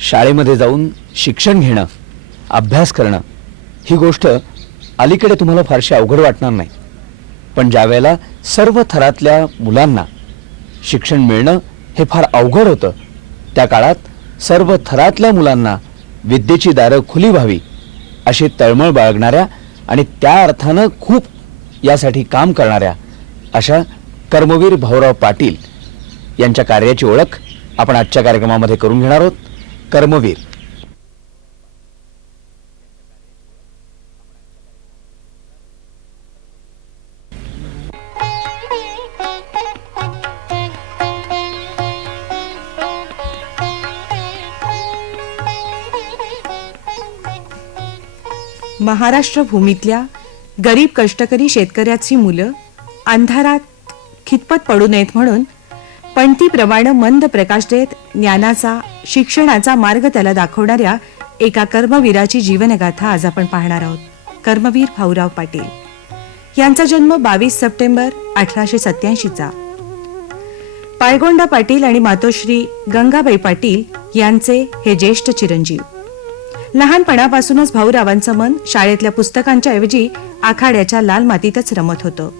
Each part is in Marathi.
शाळेमध्ये जाऊन शिक्षण घेणं अभ्यास करणं ही गोष्ट अलीकडे तुम्हाला फारशी अवघड वाटणार नाही. पण ज्यावेळेला सर्व थरातल्या मुलांना शिक्षण मिळणं हे फार अवघड होतं त्या काळात सर्व थरातल्या मुलांना विद्येची दारं खुली व्हावी अशी तळमळ बाळगणाऱ्या आणि त्या अर्थानं खूप यासाठी काम करणाऱ्या अशा कर्मवीर भाऊराव पाटील यांच्या कार्याची ओळख आपण आजच्या कार्यक्रमामध्ये करून घेणार आहोत. कर्मवीर. महाराष्ट्र भूमीतल्या गरीब कष्टकरी शेतकऱ्याची मुलं अंधारात खितपत पडू नयेत म्हणून पण ती प्रमाण मंद प्रकाश देत ज्ञानाचा शिक्षणाचा मार्ग त्याला दाखवणाऱ्या एका कर्मवीराची जीवनगाथा आज आपण पाहणार आहोत. कर्मवीर भाऊराव पाटील. यांचा जन्म बावीस सप्टेंबर अठराशे सत्याऐंशीचा पायगोंडा पाटील आणि मातोश्री गंगाबाई पाटील यांचे हे ज्येष्ठ चिरंजीव. लहानपणापासूनच भाऊरावांचं मन शाळेतल्या पुस्तकांच्या ऐवजी आखाड्याच्या लाल मातीतच रमत होतं.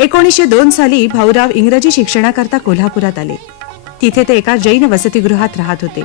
एकोणीसशे दोन साली भाऊराव इंग्रजी शिक्षणाकरता कोल्हापुरात आले. तिथे ते एका जैन वसतिगृहात राहत होते.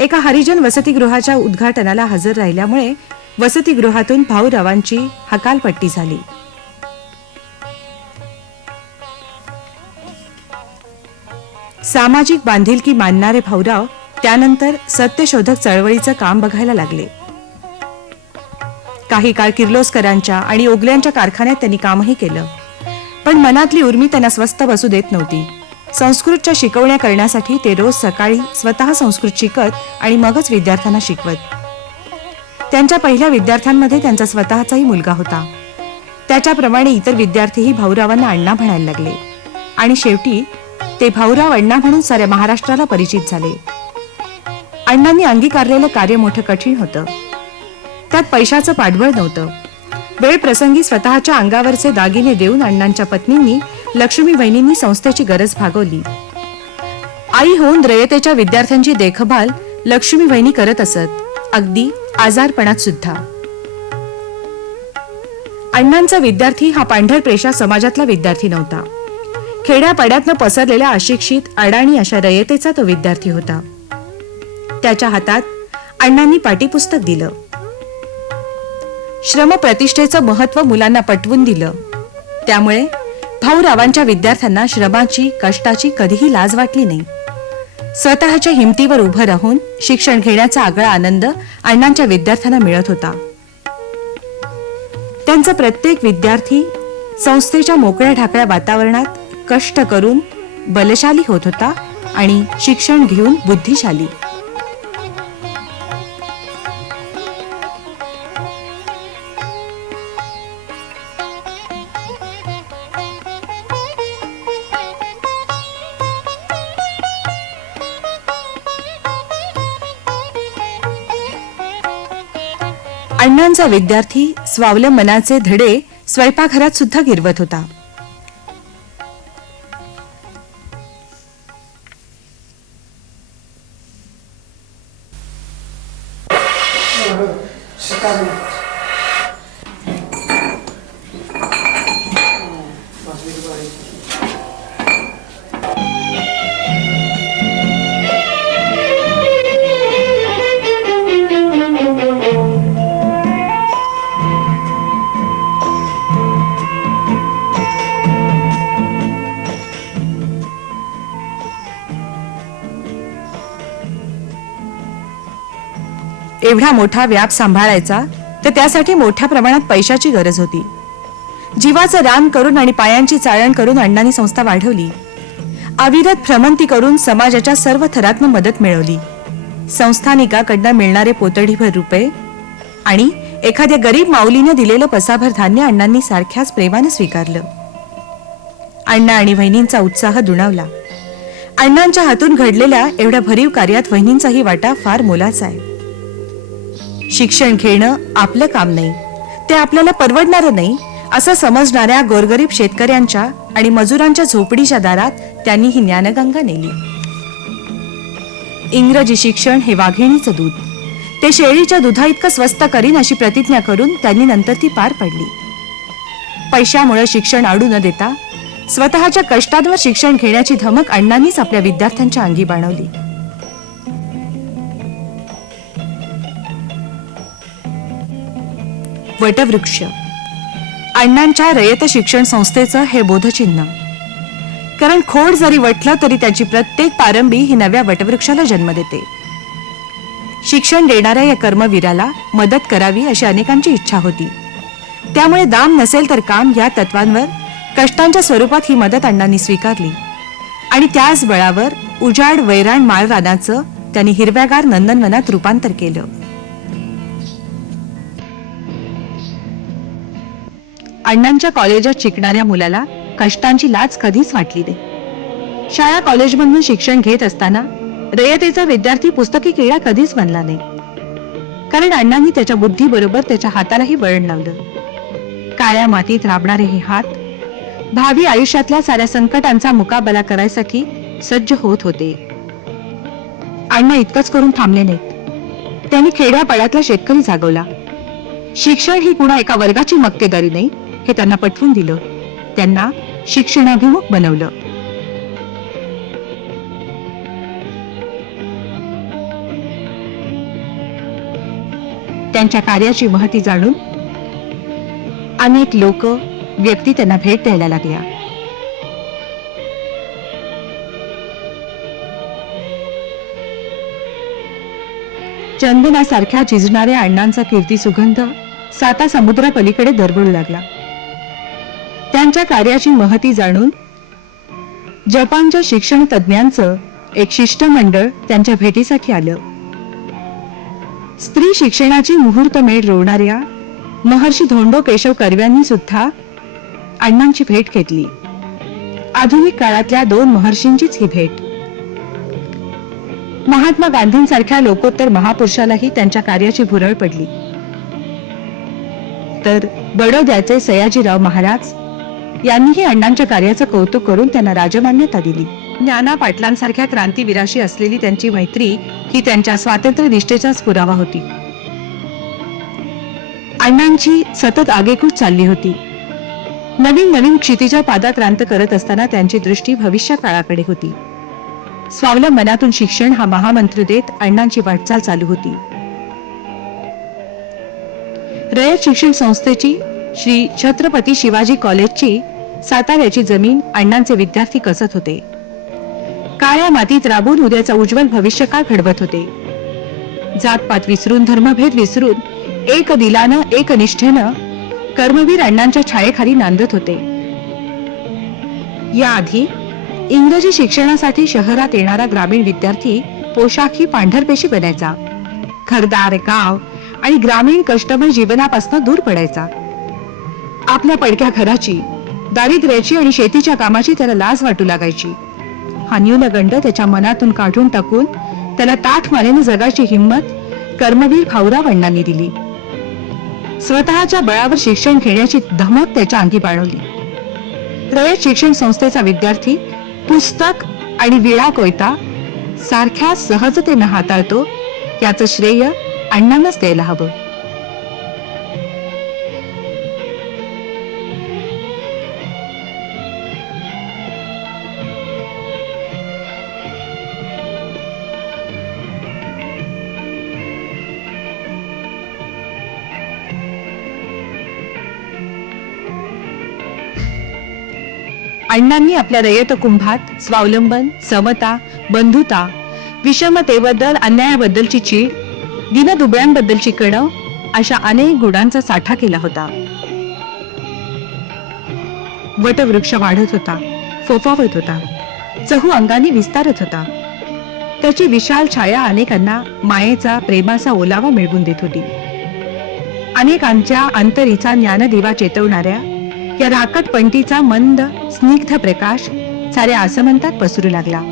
एका हरिजन वसतिगृहाच्या उद्घाटनाला हजर राहिल्यामुळे वसतिगृहातून भाऊरावांची हकालपट्टी झाली. सामाजिक बांधिलकी मानणारे भाऊराव त्यानंतर सत्यशोधक चळवळीचं काम बघायला लागले. काही काळ किर्लोस्करांच्या आणि ओगल्यांच्या कारखान्यात त्यांनी कामही केलं. पण मनातली उर्मी त्यांना स्वस्थ बसू देत नव्हती. संस्कृतच्या शिकवण्या करण्यासाठी ते रोज सकाळी स्वतः संस्कृत शिकत आणि मगच विद्यार्थ्यांना शिकवत. त्यांच्या पहिल्या विद्यार्थ्यांमध्ये त्यांचा स्वतःचाही मुलगा होता. त्याच्याप्रमाणे इतर विद्यार्थीही भाऊरावांना अण्णा म्हणायला लागले. आणि शेवटी ते भाऊराव अण्णा म्हणून साऱ्या महाराष्ट्राला परिचित झाले. अण्णांनी अंगीकारलेलं कार्य मोठं कठीण होतं. त्यात पैशाचं पाठबळ नव्हतं. वेळ प्रसंगी स्वतःच्या अंगावरचे दागिने देऊन अण्णांच्या पत्नींनी लक्ष्मी वहिनींनी संस्थेची गरज भागवली. आई होऊन रयतेच्या विद्यार्थ्यांची देखभाल लक्ष्मी वहिनी करत असत. अगदी आजारपणात सुद्धा. अण्णांचा विद्यार्थी हा पांढर प्रेषा समाजातला विद्यार्थी नव्हता. खेड्यापाड्यातनं पसरलेल्या अशिक्षित अडाणी अशा रयतेचा तो विद्यार्थी होता. त्याच्या हातात अण्णांनी पाठीपुस्तक दिलं. श्रम प्रतिष्ठेचं महत्त्व मुलांना पटवून दिलं. त्यामुळे भाऊरावांच्या विद्यार्थ्यांना श्रमाची कष्टाची कधीही लाज वाटली नाही. स्वतःच्या हिमतीवर उभं राहून शिक्षण घेण्याचा आगळा आनंद अण्णांच्या विद्यार्थ्यांना मिळत होता. त्यांचा प्रत्येक विद्यार्थी संस्थेच्या मोकळ्या ढाकळ्या वातावरणात कष्ट करून बलशाली होत होता आणि शिक्षण घेऊन बुद्धिशाली. अण्णांचा विद्यार्थी स्वावलंबनाचे धडे स्वयंपाकघरात सुद्धा गिरवत होता. हो, हो, एवढा मोठा व्याप सांभाळायचा तर त्यासाठी मोठ्या प्रमाणात पैशाची गरज होती. जीवाचं रान करून आणि पायांची चाळण करून अण्णांनी संस्था वाढवली. अविरत भ्रमंती करून समाजाच्या सर्व थरातनं मदत मिळवली. संस्थानिकाकडनं मिळणारे पोतडीभर रुपये आणि एखाद्या गरीब माऊलीनं दिलेलं पसाभर धान्य अण्णांनी सारख्याच प्रेमानं स्वीकारलं. अण्णा आणि वहिनींचा उत्साह दुणावला. अण्णांच्या हातून घडलेल्या एवढ्या भरीव कार्यात वहिनींचाही वाटा फार मोलाचा आहे. शिक्षण घेणं आपलं काम नाही. ते आपल्याला परवडणारं नाही असं समजणाऱ्या गोरगरीब शेतकऱ्यांच्या आणि मजुरांच्या झोपडीच्या दारात त्यांनी ही ज्ञानगंगा नेली. इंग्रजी शिक्षण हे वाघिणीचं दूध. ते शेळीच्या दुधा इतकं स्वस्त करीन अशी प्रतिज्ञा करून त्यांनी नंतर ती पार पडली. पैशामुळे शिक्षण अडू न देता स्वतःच्या कष्टांवर शिक्षण घेण्याची धमक अण्णांनीच आपल्या विद्यार्थ्यांच्या अंगी बाणवली. वटवृक्ष. अण्णांच्या रयत शिक्षण संस्थेचं हे बोधचिन्ह. कारण खोड जरी वटलं तरी त्याची प्रत्येक पारंबी ही नव्या वटवृक्षाला जन्म देते. शिक्षण देणाऱ्या या कर्मवीराला मदत करावी अशी अनेकांची इच्छा होती. त्यामुळे दाम नसेल तर काम या तत्वांवर कष्टांच्या स्वरूपात ही मदत अण्णांनी स्वीकारली. आणि त्याच बळावर उजाड वैराण माळरानाचं त्यांनी हिरव्यागार नंदनवनात रूपांतर केलं. अण्णांच्या कॉलेजात शिकणाऱ्या मुलाला कष्टांची लाच कधीच वाटली नाही. शाळा कॉलेजमधून शिक्षण घेत असताना रयतेचा विद्यार्थी पुस्तकी किडा कधीच बनला नाही. कारण अण्णांनी त्याच्या बुद्धीबरोबर त्याच्या हातालाही वळण लावलं. काळ्या मातीत राबणारे हे हात भावी आयुष्यातल्या साऱ्या संकटांचा मुकाबला करायसाठी सज्ज होत होते. अण्णा इतकंच करून थांबले नाहीत. त्यांनी खेड्यापाड्यातला शेतकरी जागवला. शिक्षण ही कुणा एका वर्गाची मक्तेदारी नाही हे त्यांना पटवून दिलं. त्यांना शिक्षणाभिमुख बनवलं. त्यांच्या कार्याची महती जाणून अनेक लोक व्यक्ती त्यांना भेट द्यायला लागल्या. चंदनासारख्या झिजणाऱ्या अण्णांचा कीर्ती सुगंध साता समुद्रापलीकडे दरवळू लागला. त्यांच्या कार्याची महती जाणून जपानच्या शिक्षण तज्ज्ञांचं एक शिष्टमंडळ त्यांच्या भेटीसाठी आलं. स्त्री शिक्षणाची मुहूर्तमेढ रोवणाऱ्या महर्षी धोंडो केशव कर्व्यांनी सुद्धा अण्णांची भेट घेतली. आधुनिक काळातल्या दोन महर्षींचीच ही भेट. महात्मा गांधींसारख्या लोकोत्तर महापुरुषालाही त्यांच्या कार्याची भुरळ पडली. तर बडोद्याचे सयाजीराव महाराज यांनीही अण्णांच्या कार्याचं कौतुक करून त्यांना राजमान्यता दिली. ज्ञाना पाटलांसारख्या क्रांतीवीराशी असलेली त्यांची मैत्री ही त्यांच्या स्वातंत्र्य निष्ठेचाच पुरावा होती. अण्णांची सतत आगेकूच चालली होती. नवीन नवीन क्षितिजा पादाक्रांत करत असताना त्यांची दृष्टी भविष्य काळाकडे होती. स्वावलंबनातून शिक्षण हा महामंत्र देत अण्णांची वाटचाल चालू होती. रयत शिक्षण संस्थेची श्री छत्रपती शिवाजी कॉलेजची साताऱ्याची जमीन अण्णांचे विद्यार्थी कसत होते. काळ्या मातीत राबून उद्याचा उज्ज्वल भविष्यकाळ घडवत होते? जातपात विसरून धर्मभेद विसरून एक दिलानं एक निष्ठेनं कर्मवीर अण्णांच्या छायेखाली नांदत होते. याआधी इंग्रजी शिक्षणासाठी शहरात येणारा ग्रामीण विद्यार्थी पोशाखी पांढरपेशी बनायचा. खरदार गाव आणि ग्रामीण कष्टमय जीवनापासून दूर पडायचा. आपल्या पडक्या घराची दारिद्र्याची आणि शेतीच्या कामाची त्याला लाज वाटू लागायची. हा न्यूनगंड त्याच्या मनातून काढून टाकून त्याला ताठ मानेने जगाची हिंमत कर्मवीर भाऊराव अण्णांनी दिली. स्वतःच्या बळावर शिक्षण घेण्याची धमक त्याच्या अंगी बाळवली. रयत शिक्षण संस्थेचा विद्यार्थी पुस्तक आणि विळा कोयता सारख्या सहजतेनं हाताळतो याचं श्रेय अण्णांनाच द्यायला हवं. अण्णांनी आपल्या रयत कुंभात स्वावलंबन समता बंधुता विषमतेबद्दल अन्यायाबद्दलची चीड दिनदुबळ्यांबद्दलची कणव अशा अनेक गुणांचा साठा केला होता. वटवृक्ष वाढत होता फोफावत होता चहू अंगाने विस्तारत होता. त्याची विशाल छाया अनेकांना मायेचा प्रेमाचा ओलावा मिळवून देत होती. अनेकांच्या अंतरीचा ज्ञानदेवा चेतवणाऱ्या या राकट पंटीचा मंद स्निग्ध प्रकाश साऱ्या आसमंतात पसरू लागला.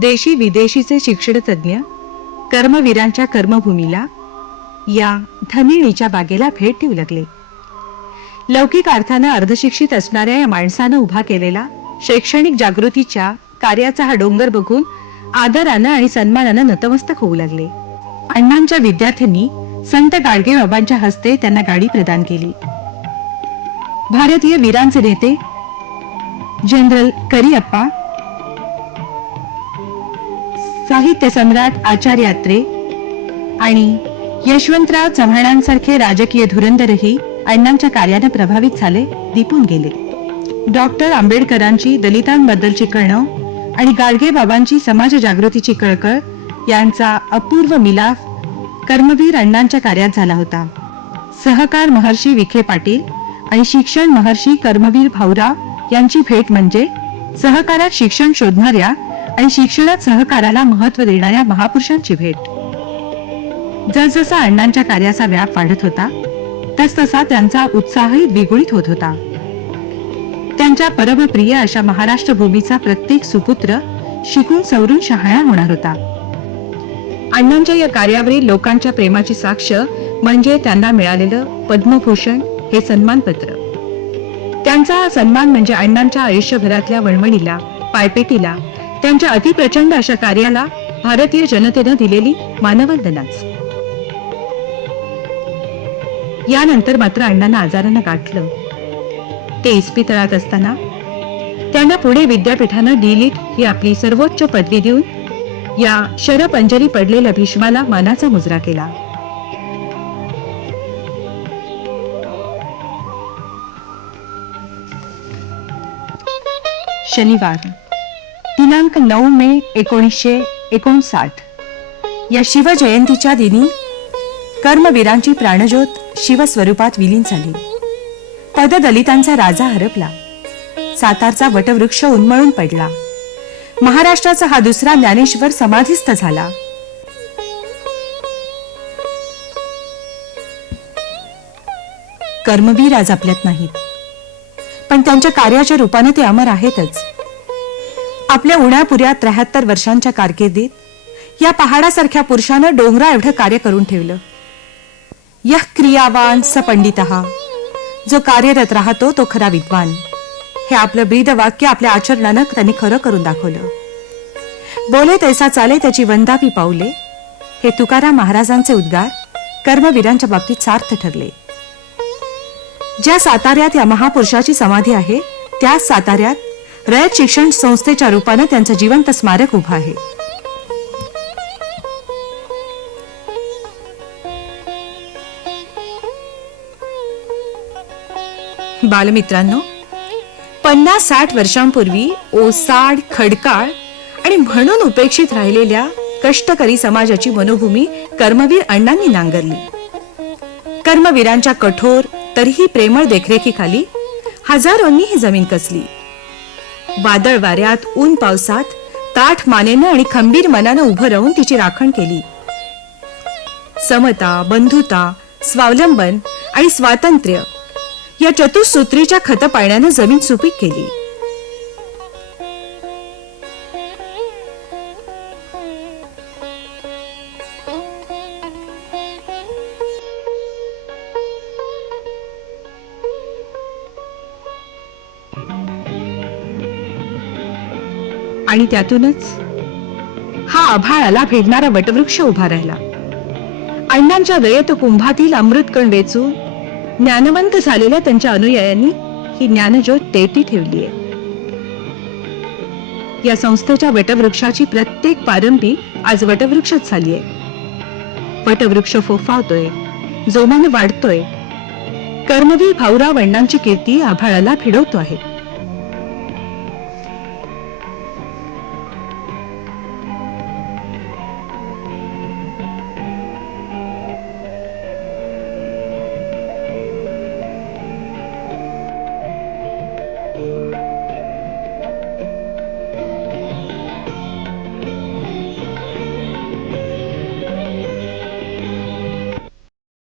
देशी विदेशीचे शिक्षणतज्ञ कर्मवीरांच्या कर्मभूमीला या धनिणीच्या बागेला भेट देऊ लागले. लौकिक अर्थानं अर्धशिक्षित असणाऱ्या या माणसानं उभा केलेला शैक्षणिक जागृतीच्या कार्याचा हा डोंगर बघून आदरानं आणि सन्मानानं नतमस्तक होऊ लागले. अण्णांच्या विद्यार्थ्यांनी संत गाडगे बाबांच्या हस्ते त्यांना गाडी प्रदान केली. भारतीय वीरांचे नेते जनरल करिअप्पा साहित्य सम्राट आचार्य अत्रे आणि यशवंतराव चव्हाणांसारखे राजकीय धुरंधरही अण्णांच्या कार्याने प्रभावित झाले दिपून गेले. डॉक्टर आंबेडकरांची दलितांबद्दलची कळणव आणि गाडगे बाबांची समाज जागृतीची कळकळ यांचा अपूर्व मिलाफ कर्मवीर अण्णांच्या कार्यात झाला होता. सहकार महर्षी विखे पाटील आणि शिक्षण महर्षी कर्मवीर भाऊराव यांची भेट म्हणजे सहकारात शिक्षण शोधणाऱ्या आणि शिक्षणात सहकाराला महत्त्व देणाऱ्या महापुरुषांची भेट. जसजसा अण्णांच्या कार्याचा व्याप वाढत होता तसतसा त्यांचा उत्साहही द्विगुणित होत होता. त्यांच्या परमप्रिय अशा महाराष्ट्र भूमीचा प्रत्येक सुपुत्र शिकून सवरून शहाणा होणार होता. अण्णांच्या या कार्यावरील लोकांच्या प्रेमाची साक्ष म्हणजे त्यांना मिळालेलं पद्मभूषण हे सन्मानपत्र. त्यांचा हा सन्मान म्हणजे अण्णांच्या आयुष्यभरातल्या वणवणीला पायपेटीला त्यांच्या अतिप्रचंड अशा कार्याला भारतीय जनतेनं दिलेली मानवंदनाच. यानंतर मात्र अण्णांना आजारानं गाठलं. ते इस्पितळात असताना त्यांना पुणे विद्यापीठानं डीलिट ही आपली सर्वोच्च पदवी देऊन या शरपंजरी पडलेल्या भीष्माला मानाचा मुजरा केला. शनिवार. दिनांक नऊ मे एकोणीसशे एकोणसाठ. या शिवजयंतीच्या दिनी कर्मवीरांची प्राणज्योत शिवस्वरूपात विलीन झाली. पददलितांचा राजा हरपला. सातारचा वटवृक्ष उन्मळून पडला. महाराष्ट्राचा हा दुसरा ज्ञानेश्वर समाधीस्थ झाला. कर्मवीर आज आपल्यात नाहीत. पण त्यांच्या कार्याच्या रूपाने ते अमर आहेतच. आपल्या उण्यापुऱ्या त्र्याहत्तर वर्षांच्या कारकिर्दीत या पहाडासारख्या पुरुषानं डोंगरा एवढं कार्य करून ठेवलं. यह क्रियावान स पंडित जो कार्यरत राहतो तो खरा विद्वान. हे आपलं ब्रीद वाक्य आपल्या आचरणानं त्यांनी खरं करून दाखवलं. बोले तैसा चाले त्याची वंदापी पावले हे तुकाराम महाराजांचे उद्गार कर्मवीरांच्या बाबतीत सार्थ ठरले. ज्या साताऱ्यात या महापुरुषाची समाधी आहे त्याच साताऱ्यात रयत शिक्षण संस्थेच्या रूपानं त्यांचं जिवंत स्मारक उभं आहे. बालमित्रांनो पन्नास साठ वर्षांपूर्वी ओसाड खडकाळ आणि म्हणून उपेक्षित राहिलेल्या कष्टकरी समाजाची मनोभूमी कर्मवीर अण्णांनी नांगरली. कर्मवीरांच्या कठोर तरीही प्रेमळ देखरेखीखाली हजारोंनी ही जमीन कसली. वादळ वाऱ्यात ऊन पावसात ताठ मानेनं आणि खंबीर मनानं उभं राहून तिची राखण केली. समता बंधुता स्वावलंबन आणि स्वातंत्र्य या चतुसूत्रीच्या खत पाळण्यानं जमीन सुपीक केली. आणि त्यातूनच हा आभाळाला भेटणारा वटवृक्ष उभा राहिला. अण्णांच्या रयत कुंभातील अमृतकण वेचून ज्ञानवंत झालेल्या त्यांच्या अनुयायांनी ही ज्ञानज्योत तेटी ठेवली आहे या संस्थेच्या वटवृक्षाची प्रत्येक पारंबी आज वटवृक्षच झाली आहे वटवृक्ष फोफावतोय जोमान वाढतोय. कर्मवीर भाऊराव अण्णांची कीर्ती आभाळाला भिडवतो आहे.